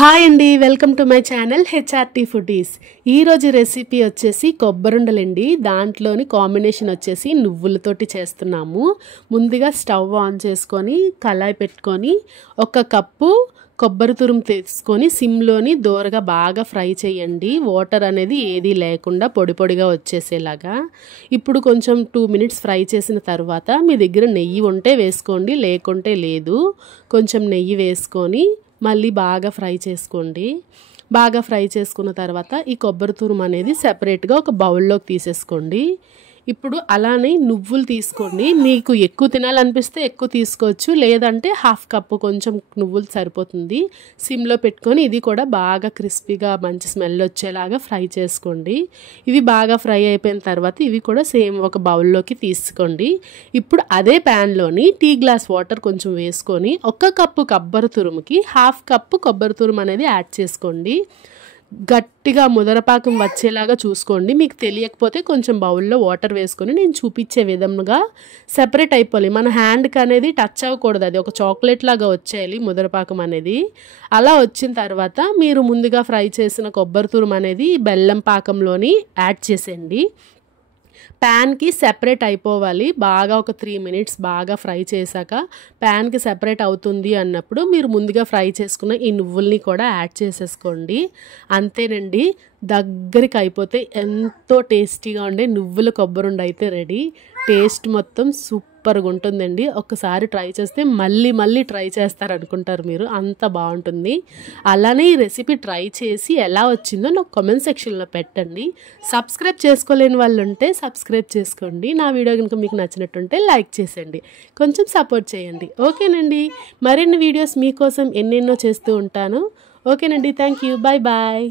Hi అండి, welcome to my channel HRT foodies. ఈరోజు recipe వచ్చేసి కొబ్బరుండలండి. దాంట్లోని కాంబినేషన్ వచ్చేసి నువ్వులతోటి చేస్తున్నాము. ముందుగా స్టవ్ ఆన్ చేసుకొని కళాయి పెట్టుకొని 1 కప్పు కొబ్బరి తురుము తీసుకొని సిమ్లోని దోరగా బాగా ఫ్రై చేయండి. వాటర్ అనేది ఏది లేకుండా పొడి పొడిగా వచ్చేసేలాగా. ఇప్పుడు కొంచెం 2 మినిట్స్ ఫ్రై చేసిన తర్వాత మీ దగ్గర నెయ్యి ఉంటే వేసుకోండి, లేకుంటే లేదు. కొంచెం నెయ్యి వేసుకొని మళ్ళీ బాగా ఫ్రై చేసుకోండి. బాగా ఫ్రై చేసుకున్న తర్వాత ఈ కొబ్బరి తురుము అనేది సెపరేట్గా ఒక బౌల్లోకి తీసేసుకోండి. ఇప్పుడు అలానే నువ్వులు తీసుకోండి. మీకు ఎక్కువ తినాలనిపిస్తే ఎక్కువ తీసుకోవచ్చు, లేదంటే 1/2 కప్పు కొంచెం నువ్వులు సరిపోతుంది. సిమ్లో పెట్టుకొని ఇది కూడా బాగా క్రిస్పీగా మంచి స్మెల్ వచ్చేలాగా ఫ్రై చేసుకోండి. ఇవి బాగా ఫ్రై అయిపోయిన తర్వాత ఇవి కూడా సేమ్ ఒక బౌల్లోకి తీసుకోండి. ఇప్పుడు అదే ప్యాన్లోని టీ గ్లాస్ వాటర్ కొంచెం వేసుకొని 1 కప్పు కొబ్బరి తురుముకి 1/2 కప్పు కొబ్బరి తురుము అనేది యాడ్ చేసుకోండి. గట్టిగా ముదరపాకం వచ్చేలాగా చూసుకోండి. మీకు తెలియకపోతే కొంచెం బౌల్లో వాటర్ వేసుకొని నేను చూపించే విధంగా సెపరేట్ అయిపోవాలి. మన హ్యాండ్కి అనేది టచ్ అవ్వకూడదు, అది ఒక చాక్లెట్ లాగా వచ్చేయాలి ముదరపాకం అనేది. అలా వచ్చిన తర్వాత మీరు ముందుగా ఫ్రై చేసిన కొబ్బరి తురుము అనేది బెల్లం పాకంలోని యాడ్ చేసేయండి. ప్యాన్కి సెపరేట్ అయిపోవాలి. బాగా ఒక 3 మినిట్స్ బాగా ఫ్రై చేశాక ప్యాన్కి సెపరేట్ అవుతుంది అన్నప్పుడు మీరు ముందుగా ఫ్రై చేసుకున్న ఈ నువ్వుల్ని కూడా యాడ్ చేసేసుకోండి. అంతేనండి, దగ్గరికి అయిపోతే ఎంతో టేస్టీగా ఉండే నువ్వుల కొబ్బరుండ అయితే రెడీ. టేస్ట్ మొత్తం సూపర్గా ఉంటుందండి. ఒక్కసారి ట్రై చేస్తే మళ్ళీ మళ్ళీ ట్రై చేస్తారనుకుంటారు మీరు, అంత బాగుంటుంది. అలానే ఈ రెసిపీ ట్రై చేసి ఎలా వచ్చిందో నాకు కామెంట్ సెక్షన్లో పెట్టండి. సబ్స్క్రైబ్ చేసుకోలేని వాళ్ళు ఉంటే సబ్స్క్రైబ్ చేసుకోండి. నా వీడియో కనుక మీకు నచ్చినట్టుంటే లైక్ చేసేయండి, కొంచెం సపోర్ట్ చేయండి. ఓకేనండి, మరిన్ని వీడియోస్ మీకోసం ఎన్నెన్నో చేస్తూ ఉంటాను. ఓకేనండి, థ్యాంక్ యూ, బాయ్ బాయ్.